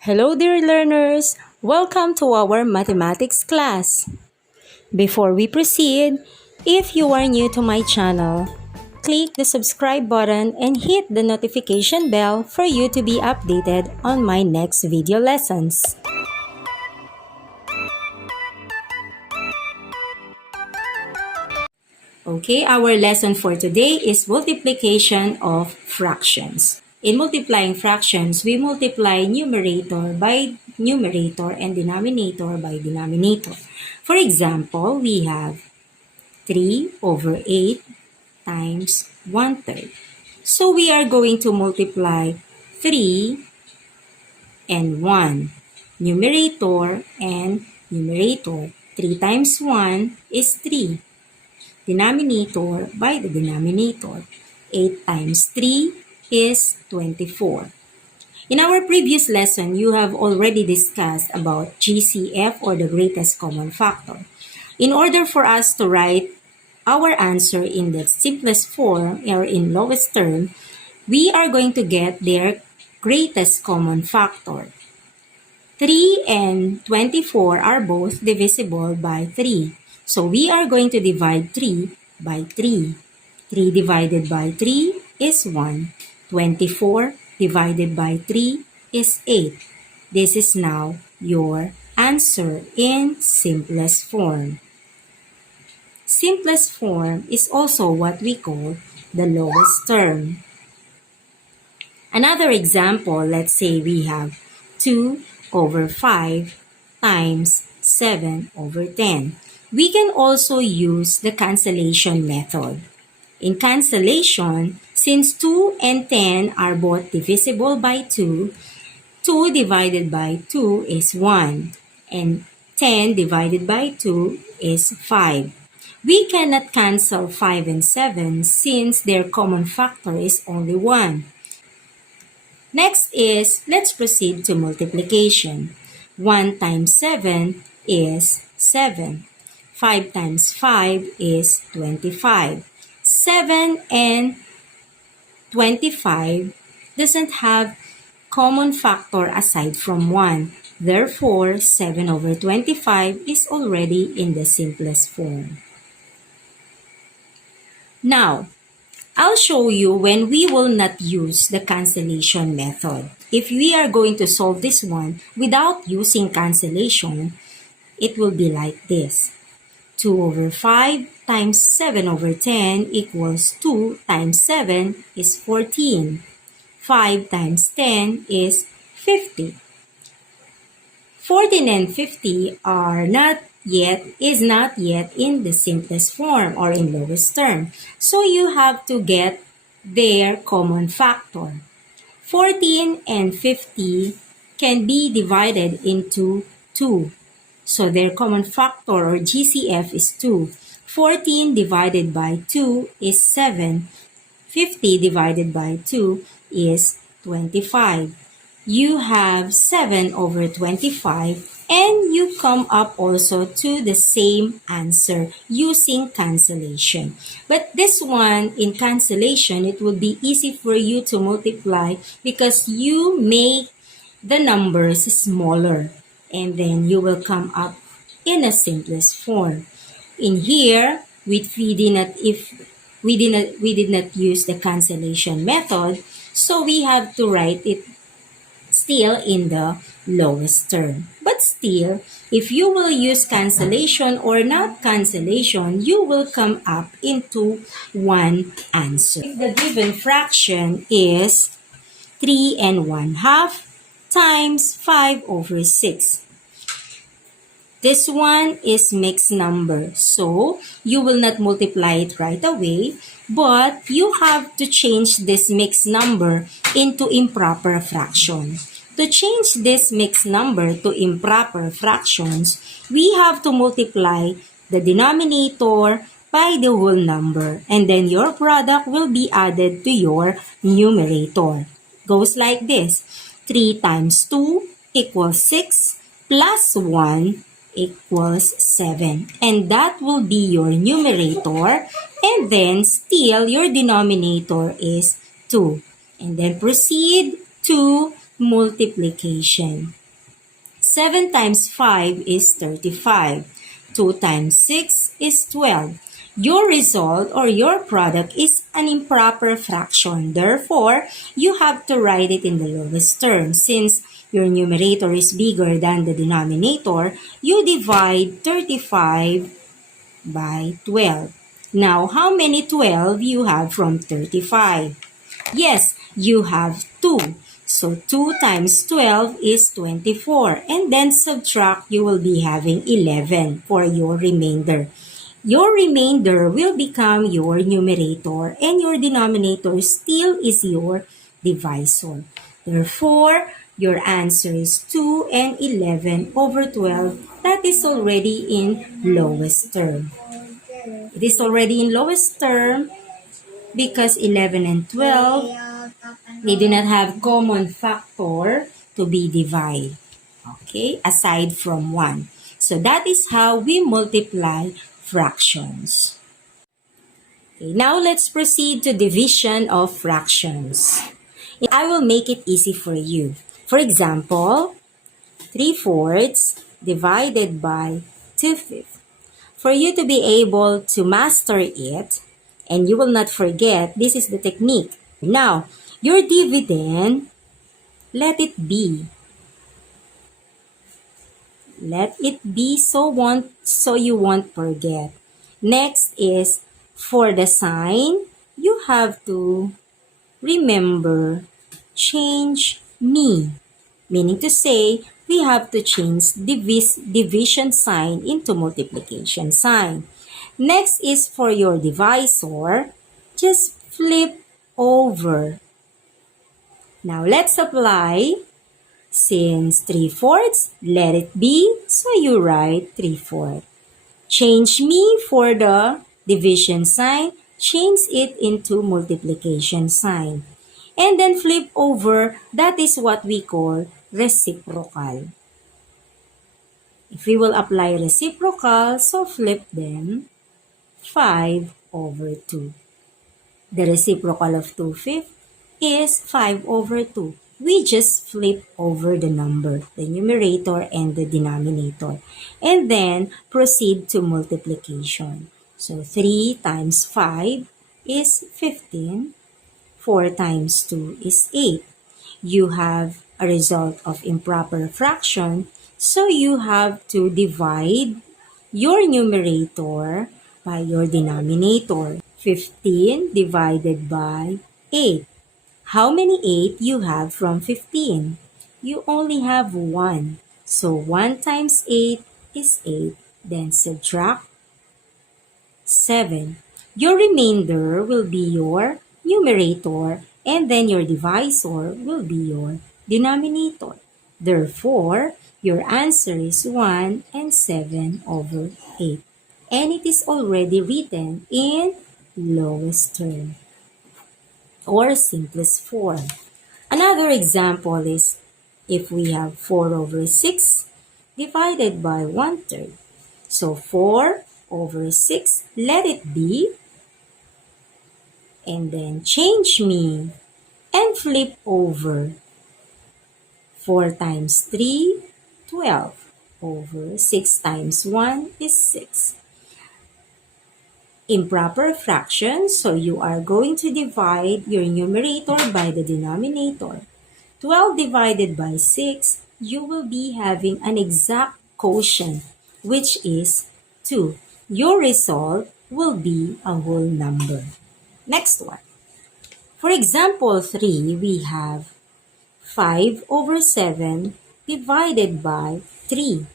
Hello dear learners! Welcome to our mathematics class. Before we proceed, if you are new to my channel, click the subscribe button and hit the notification bell for you to be updated on my next video lessons. Okay, our lesson for today is multiplication of fractions. In multiplying fractions, we multiply numerator by numerator and denominator by denominator. For example, we have 3 over 8 times 1/3. So we are going to multiply 3 and 1. Numerator and numerator. 3 times 1 is 3. Denominator by the denominator. 8 times 3 is 24. In our previous lesson, you have already discussed about GCF or the greatest common factor. In order for us to write our answer in the simplest form or in lowest term, we are going to get their greatest common factor. 3 and 24 are both divisible by 3. So we are going to divide 3 by 3. 3 divided by 3 is 1. 24 divided by 3 is 8. This is now your answer in simplest form. Simplest form is also what we call the lowest term. Another example, let's say we have 2 over 5 times 7 over 10. We can also use the cancellation method. In cancellation, since 2 and 10 are both divisible by 2, 2 divided by 2 is 1, and 10 divided by 2 is 5. We cannot cancel 5 and 7 since their common factor is only 1. Next is, let's proceed to multiplication. 1 times 7 is 7. 5 times 5 is 25. 7 and 25 doesn't have common factor aside from 1. Therefore, 7 over 25 is already in the simplest form. Now, I'll show you when we will not use the cancellation method. If we are going to solve this one without using cancellation, it will be like this. 2 over 5 times 7 over 10 equals 2 times 7 is 14. 5 times 10 is 50. 14 and 50 is not yet in the simplest form or in lowest term. So you have to get their common factor. 14 and 50 can be divided into 2. So their common factor or GCF is 2. 14 divided by 2 is 7. 50 divided by 2 is 25. You have 7 over 25 and you come up also to the same answer using cancellation. But this one, in cancellation, it will be easy for you to multiply because you make the numbers smaller and then you will come up in a simplest form. In here, we did not use the cancellation method, so we have to write it still in the lowest term. But still, if you will use cancellation or not cancellation, you will come up into one answer. The given fraction is 3 and 1/2 times 5 over 6. This one is mixed number, so you will not multiply it right away, but you have to change this mixed number into improper fraction. To change this mixed number to improper fractions, we have to multiply the denominator by the whole number, and then your product will be added to your numerator. Goes like this. 3 times 2 equals 6 plus 1 equals 7. And that will be your numerator. And then still your denominator is 2. And then proceed to multiplication. 7 times 5 is 35. 2 times 6 is 12. Your result or your product is an improper fraction. Therefore, you have to write it in the lowest term. Since your numerator is bigger than the denominator, you divide 35 by 12. Now, how many 12 you have from 35? Yes, you have 2. So 2 times 12 is 24. And then subtract, you will be having 11 for your remainder. Your remainder will become your numerator and your denominator still is your divisor. Therefore, your answer is 2 and 11 over 12. That is already in lowest term. It is already in lowest term because 11 and 12, they do not have common factor to be divided. Okay, aside from 1. So that is how we multiply fractions. Okay, now let's proceed to division of fractions. I will make it easy for you. For example, 3/4 divided by 2/5. For you to be able to master it, and you will not forget, this is the technique. Now, your dividend, let it be. Let it be so you won't forget. Next is, for the sign, you have to remember, change me. Meaning to say, we have to change division sign into multiplication sign. Next is for your divisor, just flip over. Now let's apply. Since 3/4, let it be, so you write 3/4. Change me for the division sign, change it into multiplication sign. And then flip over, that is what we call reciprocal. If we will apply reciprocal, so flip them, 5/2. The reciprocal of 2/5 is 5/2. We just flip over the number, the numerator and the denominator, and then proceed to multiplication. So 3 times 5 is 15. 4 times 2 is 8. You have a result of improper fraction, so you have to divide your numerator by your denominator. 15 divided by 8. How many 8 you have from 15? You only have 1. So 1 times 8 is 8. Then subtract 7. Your remainder will be your numerator and then your divisor will be your denominator. Therefore, your answer is 1 and 7/8. And it is already written in lowest term or simplest form. Another example is if we have 4/6 divided by 1/3. So 4/6, let it be, and then change me and flip over. 4 times 3, 12, over 6 times 1 is 6. Improper fraction, so you are going to divide your numerator by the denominator. 12 divided by 6, you will be having an exact quotient, which is 2. Your result will be a whole number. Next one. For example 3, we have 5/7 divided by 3.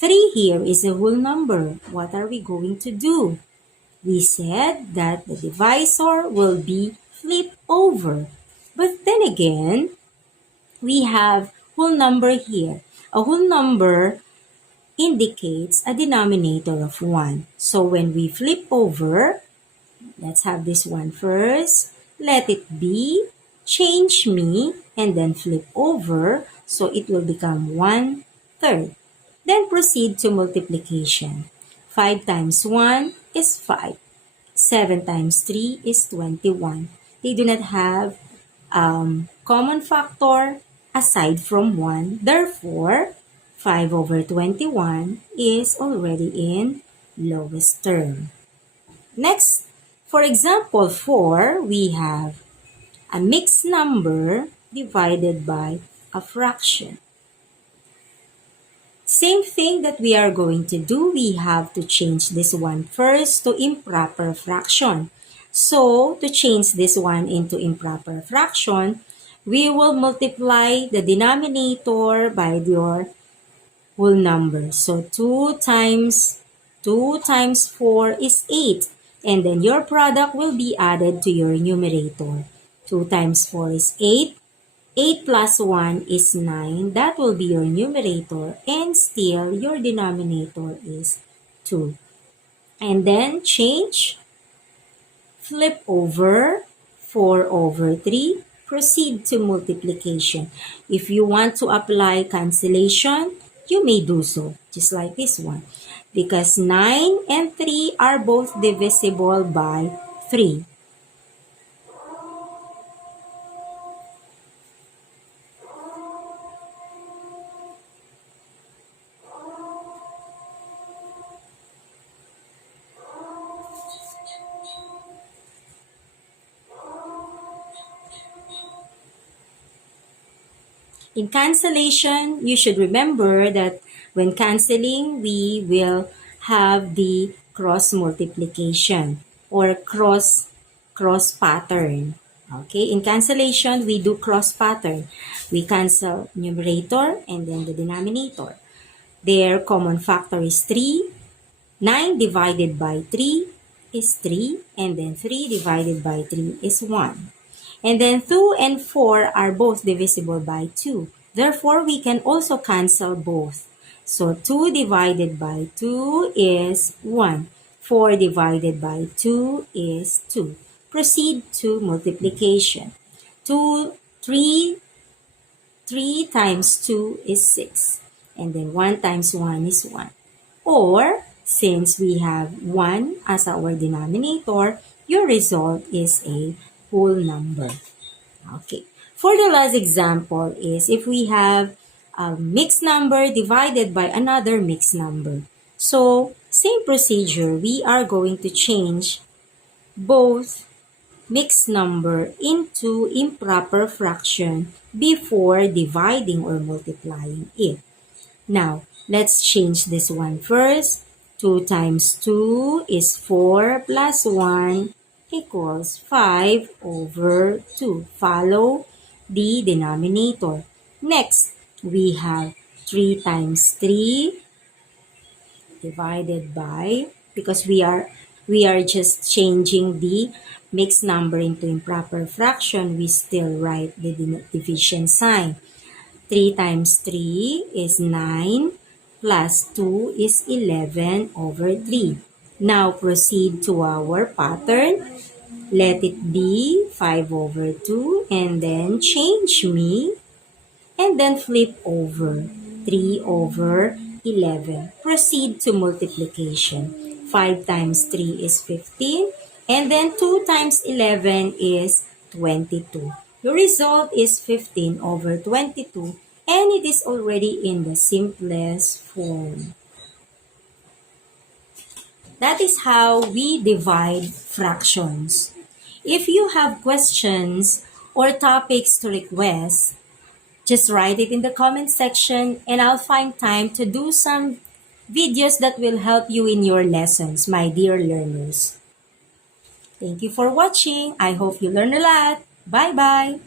3 here is a whole number. What are we going to do? We said that the divisor will be flipped over. But then again, we have whole number here. A whole number indicates a denominator of 1. So when we flip over, let's have this one first. Let it be, change me, and then flip over. So it will become 1/3. Then proceed to multiplication. 5 times 1 is 5. 7 times 3 is 21. They do not have common factor aside from 1. Therefore, 5 over 21 is already in lowest term. Next, for example 4, we have a mixed number divided by a fraction. Same thing that we are going to do, we have to change this one first to improper fraction. So, to change this one into improper fraction, we will multiply the denominator by your whole number. So, 2 times 4 is 8. And then your product will be added to your numerator. 2 times 4 is 8. 8 plus 1 is 9. That will be your numerator. And still, your denominator is 2. And then change. Flip over 4 over 3. Proceed to multiplication. If you want to apply cancellation, you may do so, just like this one. Because 9 and 3 are both divisible by 3. In cancellation, you should remember that when canceling, we will have the cross multiplication or cross pattern. Okay, in cancellation, we do cross pattern. We cancel numerator and then the denominator. Their common factor is 3. 9 divided by 3 is 3. And then 3 divided by 3 is 1. And then 2 and 4 are both divisible by 2. Therefore, we can also cancel both. So 2 divided by 2 is 1. 4 divided by 2 is 2. Proceed to multiplication. 3 times 2 is 6. And then 1 times 1 is 1. Or, since we have 1 as our denominator, your result is a whole number. Okay. For the last example is if we have a mixed number divided by another mixed number. So, same procedure. We are going to change both mixed number into improper fraction before dividing or multiplying it. Now, let's change this one first. 2 times 2 is 4 plus 1 equals 5 over 2. Follow the denominator. Next, we have 3 times 3 divided by, because we are just changing the mixed number into improper fraction, we still write the division sign. 3 times 3 is 9 plus 2 is 11 over 3. Now proceed to our pattern. Let it be 5 over 2 and then change me and then flip over 3 over 11. Proceed to multiplication. 5 times 3 is 15 and then 2 times 11 is 22. The result is 15 over 22 and it is already in the simplest form. That is how we divide fractions. If you have questions or topics to request, just write it in the comment section and I'll find time to do some videos that will help you in your lessons, my dear learners. Thank you for watching. I hope you learned a lot. Bye-bye.